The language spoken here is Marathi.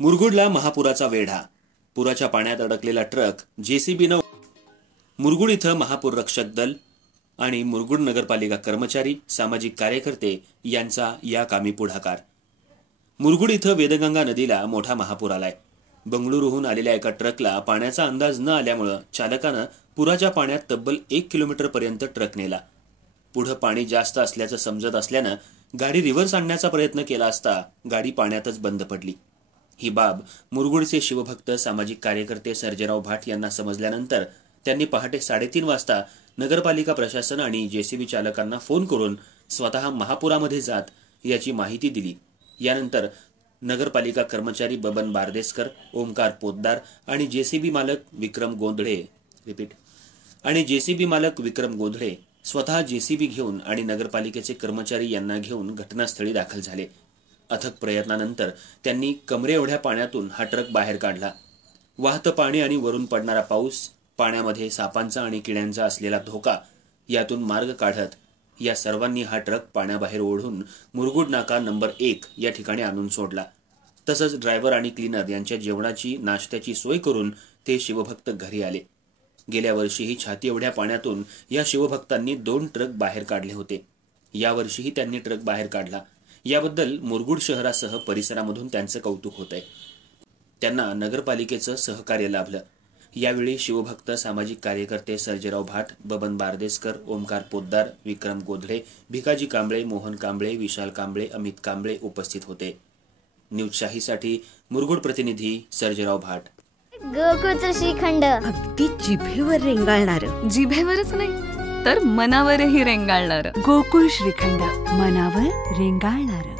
मुरगुडला महापुराचा वेढा. पुराच्या पाण्यात अडकलेला ट्रक जेसीबीनं. मुरगुड इथं महापूर रक्षक दल आणि मुरगुड नगरपालिका कर्मचारी, सामाजिक कार्यकर्ते यांचा या कामी पुढाकार. मुरगुड इथं वेदगंगा नदीला मोठा महापूर आलाय. बंगळुरूहून आलेल्या एका ट्रकला पाण्याचा अंदाज न आल्यामुळे चालकानं पुराच्या पाण्यात तब्बल 1 किलोमीटर पर्यंत ट्रक नेला. पुढे पाणी जास्त असल्याचं समजत असल्यानं गाडी रिव्हर्स आणण्याचा प्रयत्न केला असता गाडी पाण्यातच बंद पडली. ही बाब मुरगुडचे शिवभक्त, सामाजिक कार्यकर्ते सर्जेराव भाट यांना समजल्यानंतर त्यांनी पहाटे 3:30 वाजता नगरपालिका प्रशासन आणि जेसीबी चालकांना फोन करून स्वतः महापुरामध्ये जात याची माहिती दिली. यानंतर नगरपालिका कर्मचारी बबन बारदेसकर, ओमकार पोद्दार आणि जेसीबी मालक विक्रम गोंधळे स्वतः जेसीबी घेऊन आणि नगरपालिकेचे कर्मचारी यांना घेऊन घटनास्थळी दाखल झाले. अथक प्रयत्नानंतर त्यांनी कमरे एवढ्या पाण्यातून हा ट्रक बाहेर काढला. वाहतं पाणी आणि वरून पडणारा पाऊस, पाण्यामध्ये सापांचा आणि किड्यांचा असलेला धोका यातून मार्ग काढत या सर्वांनी हा ट्रक पाण्याबाहेर ओढून मुरगुड नाका नंबर 1 या ठिकाणी आणून सोडला. तसंच ड्रायव्हर आणि क्लीनर यांच्या जेवणाची, नाश्त्याची सोय करून ते शिवभक्त घरी आले. गेल्या वर्षीही छाती एवढ्या पाण्यातून या शिवभक्तांनी 2 ट्रक बाहेर काढले होते. यावर्षीही त्यांनी ट्रक बाहेर काढला. याबद्दल मुरगुड शहरासह परिसरामधून त्यांचं कौतुक होतंय. त्यांना नगरपालिकेचं सहकार्य लाभलं. यावेळी शिवभक्त, सामाजिक कार्यकर्ते सर्जेराव भाट, बबन बारदेसकर, ओमकार पोद्दार, विक्रम गोंधळे, भिकाजी कांबळे, मोहन कांबळे, विशाल कांबळे, अमित कांबळे उपस्थित होते. न्यूज शाहीसाठी मुरगुड प्रतिनिधी सर्जेराव भाट. गोकुळचं श्रीखंड अगदी जिभेवर रेंगाळणारं. जिभेवरच नाही तर मनावरही रेंगाळणारं. गोकुळ श्रीखंड, मनावर रेंगाळणारं.